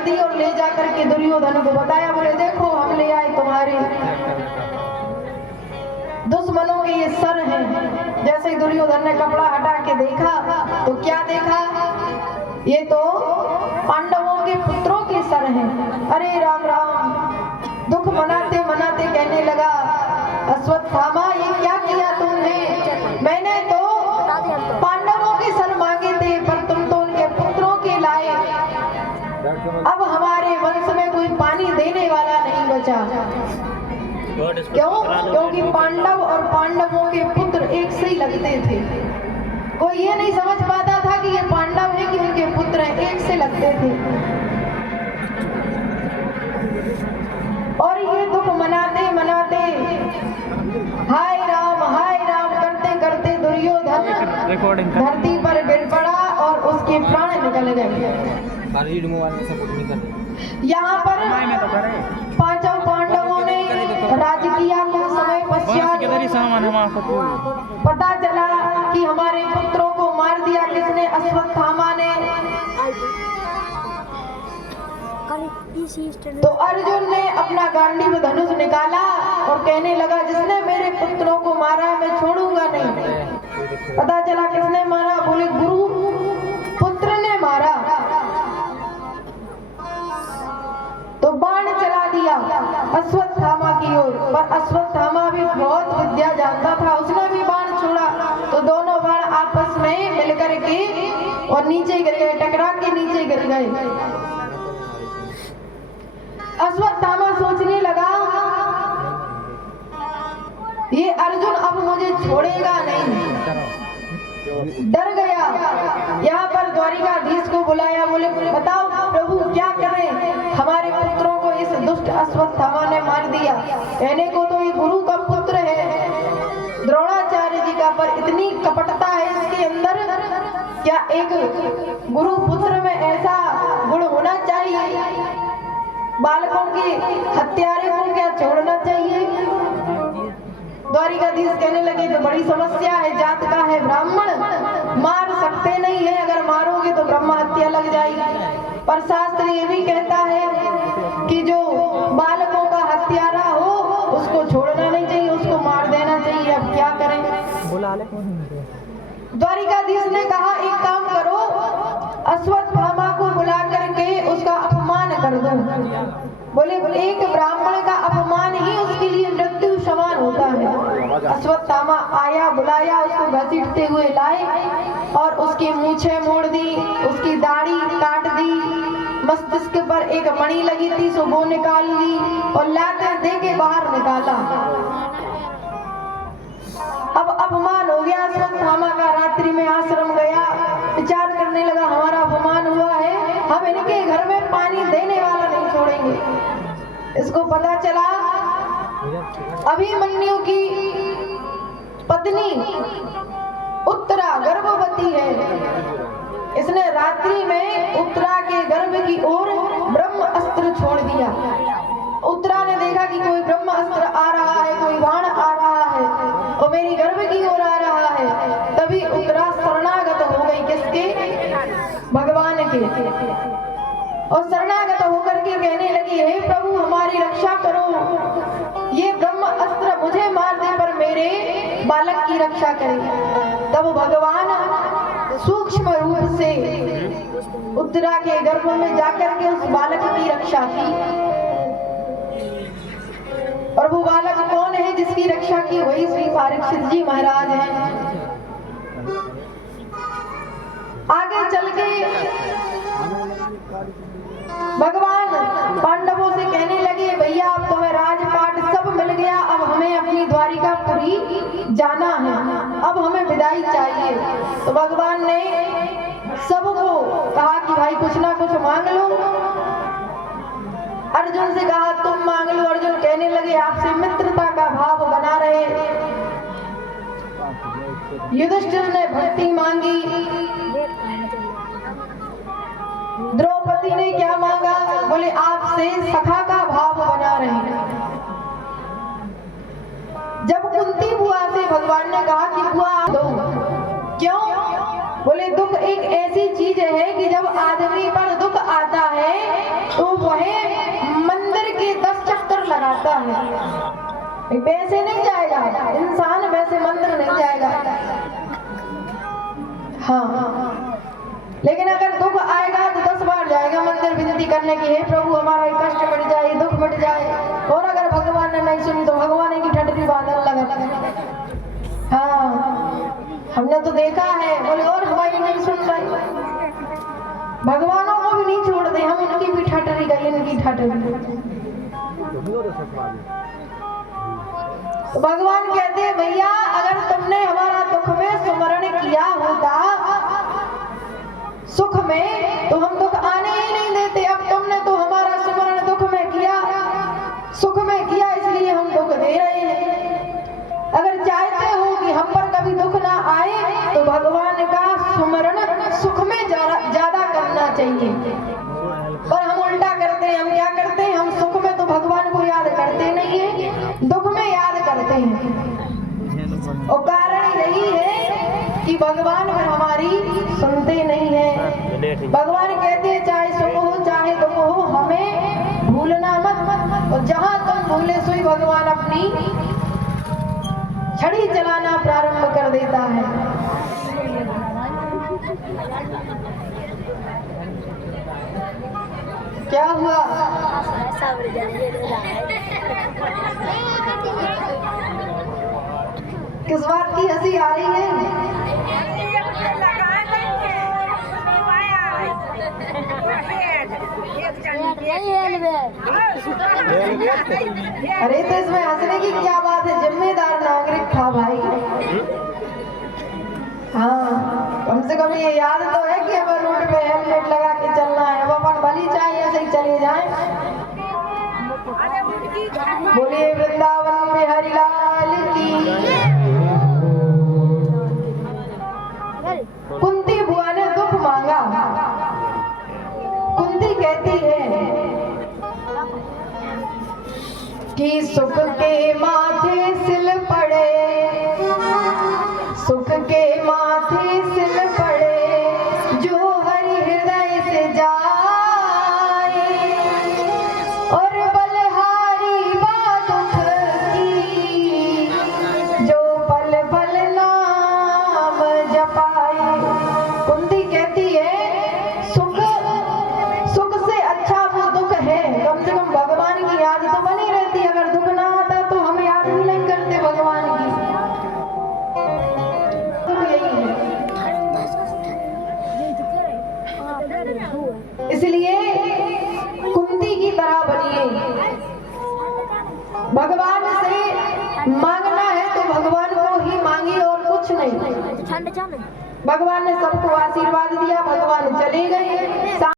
कर दी और ले जाकर के दुर्योधन को बताया। बोले देखो हम ले आए तुम्हारे दुश्मनों के ये सर हैं। जैसे ही दुर्योधन ने कपड़ा हटा के देखा तो क्या देखा, ये तो पांडवों के पुत्रों के सर हैं। अरे राम राम, दुख मनाते मनाते कहने लगा अश्वत्थामा ये क्या किया तुमने? मैंने तो पांडवों के सर मांगे थे पर तुम तो उनके पुत्रों के लाए। अब हमारे वंश में कोई पानी देने वाला नहीं बचा। क्यों? क्योंकि पांडव और पांडवों के पुत्र एक से ही लगते थे। कोई ये नहीं समझ पाता था कि ये पांडव है कि उनके पुत्र हैं, एक से लगते थे। और ये दुख मनाते मनाते हाय राम करते करते दुर्योधन धरती पर गिर पड़ा और उसके प्राण निकल गए। यहाँ पर पांचों पांडवों ने राज्य किया। कुछ समय पश्चात पता चला कि हमारे पुत्रों को मार दिया किसने? अश्वत्थामा ने। तो अर्जुन ने अपना गांडीव धनुष निकाला और कहने लगा जिसने मेरे पुत्रों को मारा मैं छोड़ूंगा नहीं। पता चला किसने मारा? बोले गुरु पुत्र ने मारा। तो बाण चला दिया अश्वत्थामा की ओर, पर अश्वत्थामा भी बहुत विद्या जानता था। उसने भी बाण छोड़ा तो दोनों बाण आपस में मिलकर के और नीचे गिर गए, टकरा के नीचे गिर गए। अश्वत्थामा सोचने लगा ये अर्जुन अब मुझे छोड़ेगा नहीं, डर गया। यहाँ पर द्वारिकाधीश को बुलाया। बोले बताओ प्रभु क्या करें, हमारे पुत्रों को इस दुष्ट अश्वत्थामा ने मार दिया। कहने को तो ये गुरु का पुत्र है द्रोणाचार्य जी का, पर इतनी कपटता है इसके अंदर। क्या एक गुरु पुत्र में ऐसा गुण होना चाहिए? बालकों की हत्यारे को क्या छोड़ना चाहिए? द्वारिकाधीश कहने लगे तो बड़ी समस्या है, जात का है ब्राह्मण, मार सकते नहीं है, अगर मारोगे तो ब्रह्म हत्या लग जाएगी। पर शास्त्र ये भी कहता है कि जो बालकों का हत्यारा हो उसको छोड़ना नहीं चाहिए, उसको मार देना चाहिए। अब क्या करें? द्वारिकाधीश ने कहा एक काम करो, अश्वत्थामा को बुला करके उसका अपमान कर दो। बोले एक ब्राह्मण का अपमान ही उसके लिए मृत्यु समान होता है। अश्वत्थामा आया, बुलाया, उसको घसीटते हुए लाए और उसकी मूछें मोड़ दी, उसकी दाढ़ी काट दी, मस्तिष्क पर एक मणि लगी थी सो वो निकाल ली और लाते दे के बाहर निकाला। अब अपमान हो गया अश्वत्थामा का। रात्रि में आश्रम गया, विचार करने लगा हमारा अपमान हुआ है, हम इनके घर में पानी देने वाला नहीं छोड़ेंगे। इसको पता चला अभिमन्यु की पत्नी उत्तरा गर्भवती है। इसने रात्रि में उत्तरा के गर्भ की ओर ब्रह्म अस्त्र छोड़ दिया। उत्तरा ने देखा कि कोई ब्रह्म अस्त्र आ रहा है, कोई बाण आ रहा है और मेरी गर्भ की ओर आ रहा है। तभी उत्तरा शरणागत हो गई किसके? भगवान के। और शरणागत होकर के कहने लगी हे प्रभु हमारी रक्षा करो, ये ब्रह्म अस्त्र मुझे मार दे पर मेरे बालक की रक्षा करे। तब भगवान सूक्ष्म रूप से उत्तरा के गर्भ में जाकर के उस बालक की रक्षा की। और वो बालक कौन है जिसकी रक्षा की? वही श्री परीक्षित जी महाराज हैं। आगे चल के भगवान पांडवों से कहने लगे भैया अब तुम्हें राजपाट सब मिल गया, अब हमें अपनी द्वारिकापुरी जाना है, अब हमें विदाई चाहिए। तो भगवान ने सबको कहा कि भाई कुछ ना कुछ मांग लो। अर्जुन से कहा तुम मांग लो। अर्जुन कहने लगे आपसे मित्रता का भाव बना रहे। युधिष्ठिर ने भक्ति मांगी। द्रौपदी ने क्या मांगा? बोले आपसे सखा का भाव बना रहे। जब कुंती बुआ से भगवान ने कहा कि बुआ दो, क्यों? बोले दुख एक ऐसी चीज है कि जब आदमी पर दुख आता है तो वह मंदिर के 10 चक्कर लगाता है। वैसे नहीं जाएगा इंसान, वैसे मंदिर नहीं जाएगा। हाँ, लेकिन अगर दुख आएगा तो 10 बार जाएगा मंदिर विनती करने की, हे प्रभु हमारा ये कष्ट मिट जाए, दुख मिट जाए। और अगर भगवान ने नहीं सुनी तो भगवान की ठटरी बादल लगा। हाँ, हमने तो देखा है, बोले और हमारी नहीं सुन रही, भगवानों को भी नहीं छोड़ते हम, उनकी भी ठटरी गई, इनकी ठटरी। तो भगवान कहते हैं भैया अगर तुमने हमारा दुख में स्मरण किया होता, सुख में, तो हम दुख आने ही नहीं देते। अब तुमने तो हमारा स्मरण दुख में किया, सुख में किया, इसलिए हम दुख दे रहे हैं। अगर चाहते हो कि हम पर कभी दुख ना आए तो भगवान का स्मरण सुख में ज्यादा करना चाहिए। पर हम उल्टा करते हैं, हम क्या करते हैं, हम सुख में तो भगवान को याद करते नहीं है, दुख में याद करते हैं। और कारण यही है कि भगवान हमारी सुनते नहीं है। भगवान कहते हैं चाहे सुख हो चाहे दुख हो, हमें भूलना मत। और जहां तुम भूले सोई भगवान अपनी छड़ी चलाना प्रारंभ कर देता है। क्या हुआ? किस बात की हंसी आ रही है? अरे तो इसमें हंसने की क्या बात है, जिम्मेदार नागरिक था भाई। हाँ, कम से कम ये याद तो है कि हमें रोड पे हेलमेट लगा के चलना है। अब अपन भली चाहे ऐसे ही चले जाएं। बोलिए वृंदावन में हरिलाल की। कुंती बुआ ने दुख मांगा। कुंती कहती है कि सुख के माथे सिल पड़े, सुख के माथे सिल पड़े, जो हरि हृदय से जाए, और बलहारी बा दुख की, जो पल पल नाम जपाए। कुंती कहती है सुख से अच्छा वो दुख है, कम से कम भगवान की याद तो बनी रहती। अगर दुख ना आता तो हम याद भी नहीं करते भगवान की। इसलिए कुंती की तरह बनिए। भगवान से मांगना है तो भगवान को ही मांगिए और कुछ नहीं। भगवान ने सबको आशीर्वाद दिया, भगवान चले गए।